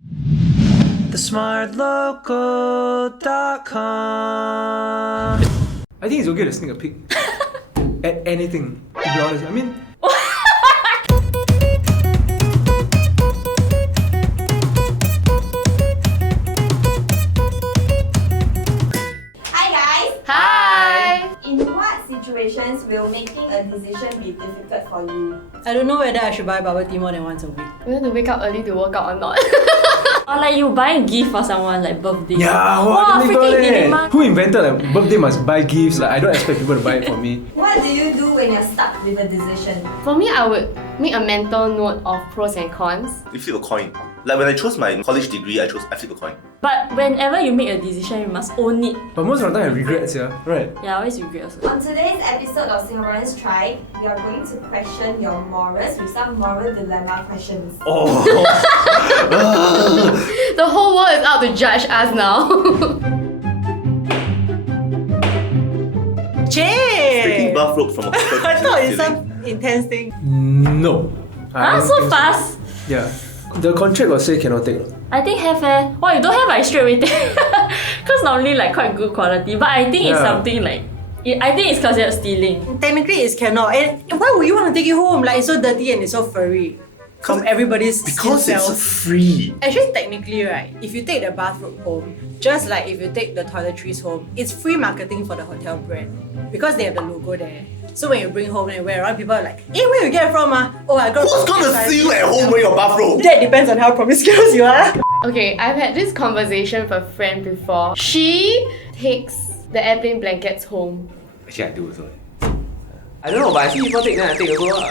TheSmartLocal.com. I think it's okay to sneak a peek at anything, to be honest. I mean, In what situations will making a decision be difficult for you? I don't know whether I should buy bubble tea more than once a week. We have to wake up early to work out or not. Or like you buying gift for someone like birthday. yeah, Wow, what freaking Who invented like birthday must buy gifts? Like, I don't expect people to buy it for me. What do you do when you're stuck with a decision? For me, I would make a mental note of pros and cons. You flip a coin. Like when I chose my college degree, I flip a coin. But whenever you make a decision, you must own it. But most of the time I regret, yeah, right? Yeah, I always regret also. On today's episode of Singaporeans Try, we are going to question your morals with some moral dilemma questions. Oh! The whole world is out to judge us now. Taking Che! bathrobe from a corporate I thought it's ceiling. some intense thing. No. I don't So think fast? Yeah. The contract will say cannot take. I think have Why you don't have, I straight away take. Cause normally like quite good quality. But I think it's Yeah. something like I think it's considered stealing. Technically, it's cannot. And why would you want to take it home? Like, it's so dirty and it's so furry. From everybody's Because skin it's cells. free. Actually, technically, right, if you take the bathrobe home, just like if you take the toiletries home, it's free marketing for the hotel brand because they have the logo there. So when you bring home and wear around, people are like, "Hey, where you get it from? Oh, I got it Who's from gonna this see you site." at home wearing your bathrobe? That depends on how promiscuous you are. Okay, I've had this conversation with a friend before. She takes the airplane blankets home. Actually, I do also. I don't know, but I see people take, then I take also.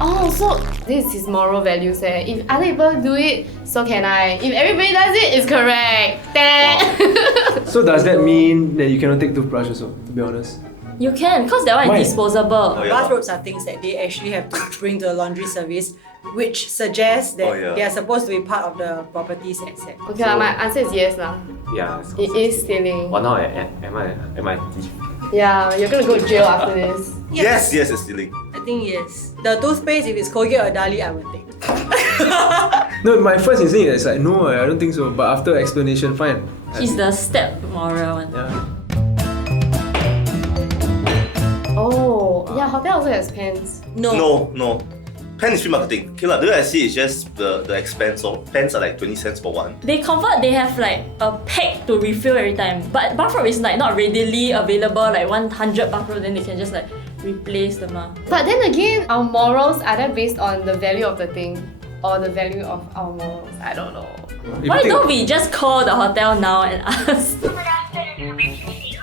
Oh, so this is his moral values eh. If other people do it, so can I. If everybody does it, it's correct. So does that mean that you cannot take toothbrush also, to be honest? You can, because that one Why? is disposable. Oh, yeah. Bathrobes are things that they actually have to bring to the laundry service, which suggests that Oh, yeah. they are supposed to be part of the property's asset. Okay, my answer is yes lah. Yeah. It is stealing. Well, now am I thief? Yeah, you're gonna go to jail after this. Yes, it's stealing. I think yes. The toothpaste, if it's Colgate or Dali, I would take. No, my first instinct is like, no, I don't think so. But after explanation, fine. It's the step moral one. Yeah. Oh, yeah, hotel also has pens. No. Pen is free marketing. Okay, the way I see it is just the expense. So pens are like 20 cents for one. They they have like a pack to refill every time. But bathrobe is like not readily available, like 100 bathrobe, then they can just like replace them. But then again, our morals are they based on the value of the thing or the value of our morals? I don't know. Why don't we just call the hotel now and ask?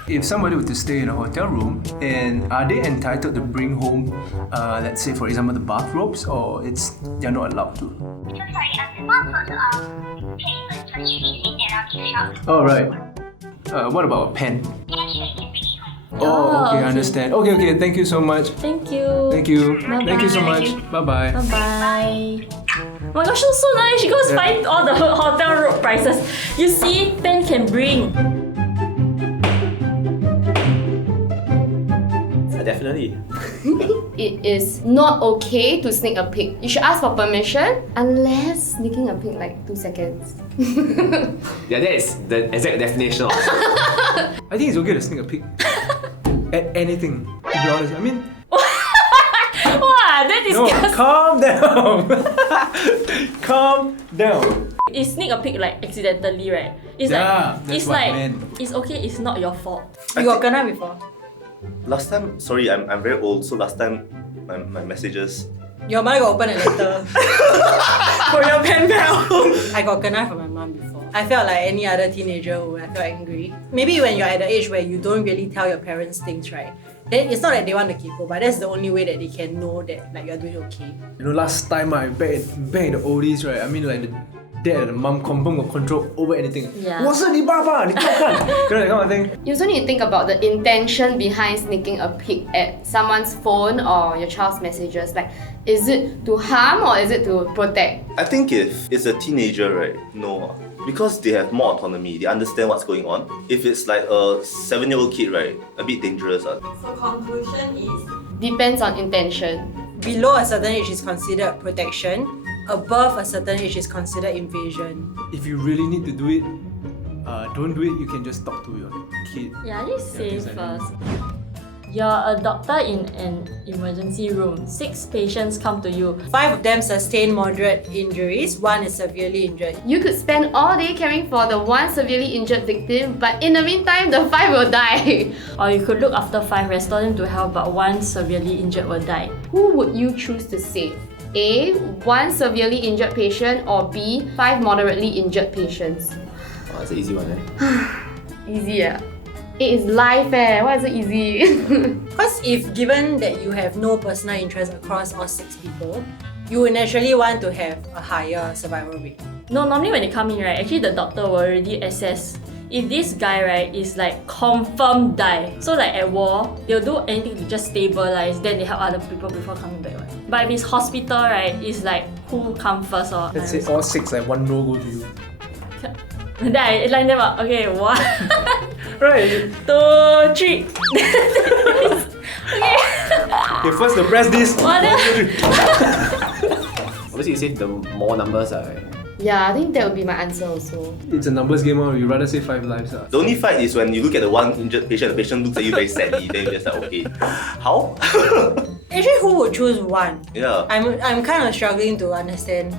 If somebody were to stay in a hotel room, and are they entitled to bring home, let's say for example, the bathrobes, or they're not allowed to? Oh right. What about a pen? Oh, okay, I understand. Okay, thank you so much. Thank you. Thank you. Bye-bye. Thank you so much. Bye-bye. Bye. Oh my gosh, so nice. She goes find all the hotel room prices. You see, pen can bring. Definitely. It is not okay to sneak a peek. You should ask for permission unless sneaking a peek like 2 seconds. Yeah, that is the exact definition of I think it's okay to sneak a peek at anything, to be honest. I mean, Wow, that is no, calm down. Calm down. You sneak a peek like accidentally, right? It's Yeah, like that's it's what I like meant. it's okay. It's not your fault. You got kena before? Last time, sorry, I'm very old, so last time my messages. Your mother got open a letter for your pen pal. I got kena from my mom before. I felt like any other teenager who I felt angry. Maybe when you're at the age where you don't really tell your parents things, right? Then it's not that they want to keep you, but that's the only way that they can know that like you're doing okay. You know, last time back in the oldies, right? I mean, like the dad and the mom confirm will control over anything. Yeah. 我是你爸爸，你不要看， you know that kind of thing. You also need to think about the intention behind sneaking a peek at someone's phone or your child's messages. Like, is it to harm or is it to protect? I think if it's a teenager, right? No. Because they have more autonomy, they understand what's going on. If it's like a 7-year-old kid, right? A bit dangerous. So conclusion is Depends on intention. Below a certain age is considered protection. above a certain age is considered invasion. If you really need to do it, don't do it. You can just talk to your kid. Yeah, just say things like that. first. You're a doctor in an emergency room. 6 patients come to you. 5 of them sustain moderate injuries, 1 is severely injured. You could spend all day caring for the one severely injured victim, but in the meantime, the 5 will die. Or you could look after 5, restore them to health, but 1 severely injured will die. Who would you choose to save? A. 1 severely injured patient, or B. 5 moderately injured patients? Oh, that's an easy one, eh? Easy, yeah. It is life, eh? Why is it easy? Because if given that you have no personal interest across all 6 people, you would naturally want to have a higher survival rate. No, normally when they come in, right, actually the doctor will already assess if this guy, right, is like confirmed die. So like at war, they'll do anything to just stabilize, then they help other people before coming back. Right? But if it's hospital, right, it's like who come first or Let's say all 6, like 1 no go to you. then I line them up. Okay, 1, Right. 2, 3. Okay, first the press this. 1, Obviously, you say the more numbers are. Right? Yeah, I think that would be my answer also. It's a numbers game, or you rather say 5 lives. The only fight is when you look at the one injured patient, the patient looks at you very sadly, then you're just like, okay, how? Actually, who would choose 1? Yeah. I'm kind of struggling to understand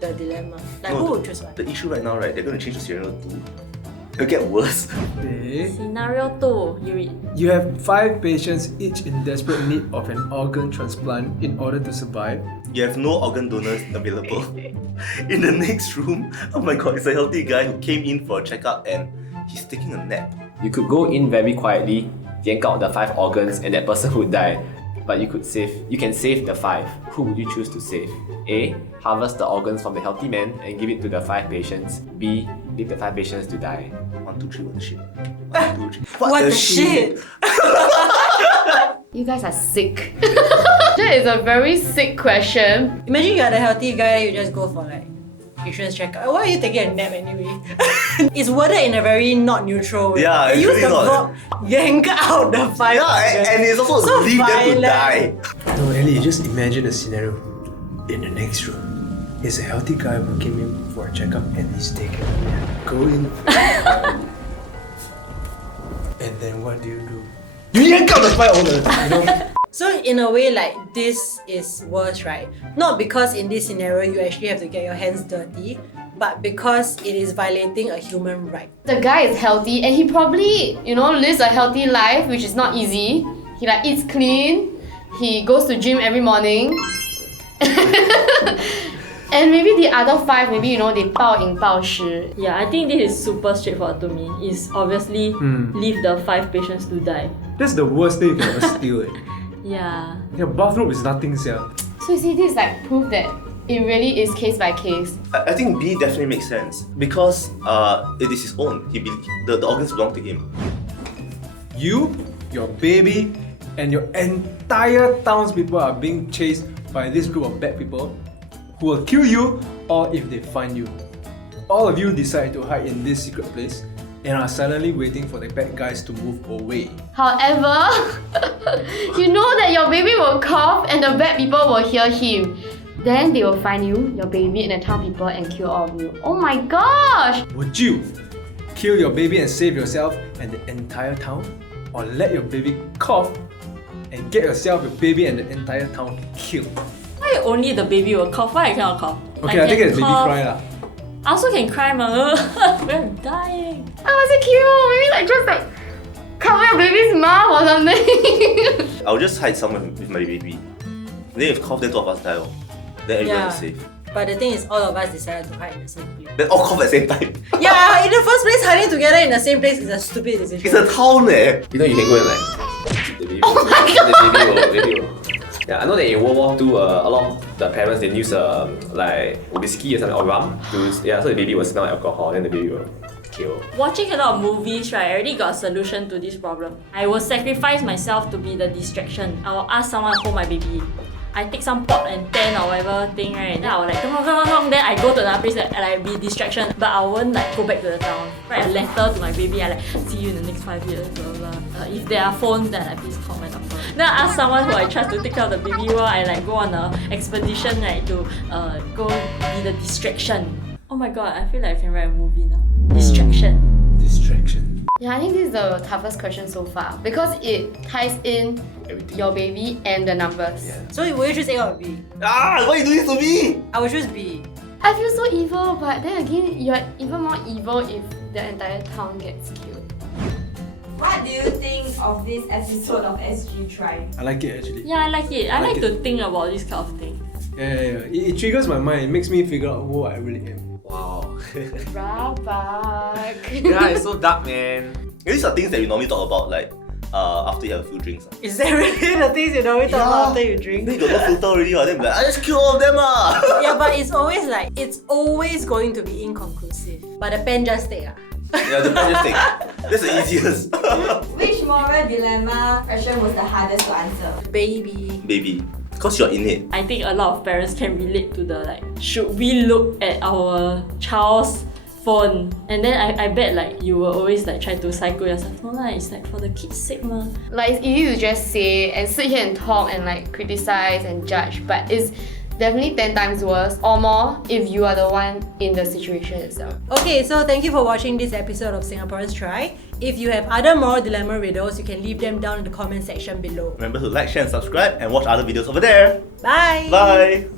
the dilemma. Like, No, who would choose 1? The issue right now, right, they're going to change the scenario too. It'll get worse. Okay. Scenario 2, you read. You have 5 patients, each in desperate need of an organ transplant in order to survive. You have no organ donors available. In the next room, oh my god, it's a healthy guy who came in for a checkup and he's taking a nap. You could go in very quietly, yank out the 5 organs, and that person would die. But you can save the 5. Who would you choose to save? A. Harvest the organs from the healthy man and give it to the 5 patients. B. Leave the 5 patients to die. 1, 2, 3, what the shit? 1, 2, 3. What the shit? You guys are sick. That is a very sick question. Imagine you're the healthy guy, you just go for like insurance checkup. Why are you taking a nap anyway? It's worded in a very not neutral way. Yeah, They it's use really the not. verb yank out the 5 Yeah, organs. and it's also So leave them to violent. die. No, Ellie, just imagine a scenario. In the next room is a healthy guy who came in for a checkup and he's taking a nap. Go in. And then what do? You yank out the 5 organs, you know? So in a way, like, this is worse, right? Not because in this scenario you actually have to get your hands dirty, but because it is violating a human right. The guy is healthy and he probably, lives a healthy life, which is not easy. He like eats clean, he goes to gym every morning. And maybe the other 5, maybe they 暴饮暴食. Yeah, I think this is super straightforward to me. Is obviously leave the 5 patients to die. That's the worst thing you can ever steal. Yeah. Your bathrobe is nothing, sia. So you see, this is like proof that it really is case by case. I think B definitely makes sense because it is his own. The organs belong to him. You, your baby, and your entire townspeople are being chased by this group of bad people who will kill you or if they find you. All of you decide to hide in this secret place and are silently waiting for the bad guys to move away. However, you know that your baby will cough and the bad people will hear him. Then they will find you, your baby, and the town people and kill all of you. Oh my gosh! Would you kill your baby and save yourself and the entire town? Or let your baby cough and get yourself, your baby, and the entire town killed? Why only the baby will cough? Why I cannot cough? Okay, I think it's baby cry lah. I also can cry, man. We're dying. Oh, was it cute? Maybe like just like cover your baby's mouth or something. I'll just hide somewhere with my baby. Then if cough, then 2 of us die. Then everyone is safe. But the thing is, all of us decided to hide in the same place. Then all cough at the same time. Yeah, in the first place, hiding together in the same place is a stupid decision. It's a town eh. You can go and like keep the baby. Oh my god! The baby will. Yeah, I know that in World War II, a lot of the parents they use like whiskey or something or rum so the baby will smell alcohol, then the baby will kill. Watching a lot of movies, right, I already got a solution to this problem. I will sacrifice myself to be the distraction. I will ask someone to hold my baby. I take some pot and pan or whatever thing, right? Then I will like dong, then I go to another place and like be distraction, but I won't like go back to the town. Write a letter to my baby, I like see you in the next 5 years, blah blah. If there are phones, then I please call my doctor. Then I ask someone who I trust to take care of the baby while I like go on a expedition, right, to go be the distraction. Oh my god, I feel like I can write a movie now. Distraction. Distraction. Yeah, I think this is the toughest question so far because it ties in your baby and the numbers. Yeah. So will you choose A or B? Ah, why you do this to me? I will choose B. I feel so evil, but then again, you're even more evil if the entire town gets killed. What do you think of this episode of SG Try? I like it actually. Yeah, I like it. I like like to think about this kind of thing. Yeah. It triggers my mind. It makes me figure out who I really am. Wow. Rabak. Yeah, it's so dark, man. These are things that we normally talk about like after you have a few drinks. Is that really the things you normally talk about after you drink? Then you got no filter already, then be like, I just kill all of them Yeah, but it's always going to be inconclusive. But the pen just stay. Yeah, the just thing. That's the easiest. Which moral dilemma question was the hardest to answer? Baby. Baby. Because you're in it. I think a lot of parents can relate to the like, should we look at our child's phone? And then I bet like you will always like try to psycho yourself. No lah, it's like for the kids' sake ma. Like it's easy to just say and sit here and talk and like criticize and judge, but it's definitely 10 times worse or more if you are the one in the situation itself. Okay, so thank you for watching this episode of Singaporeans Try. If you have other moral dilemma riddles, you can leave them down in the comment section below. Remember to like, share and subscribe and watch other videos over there. Bye! Bye!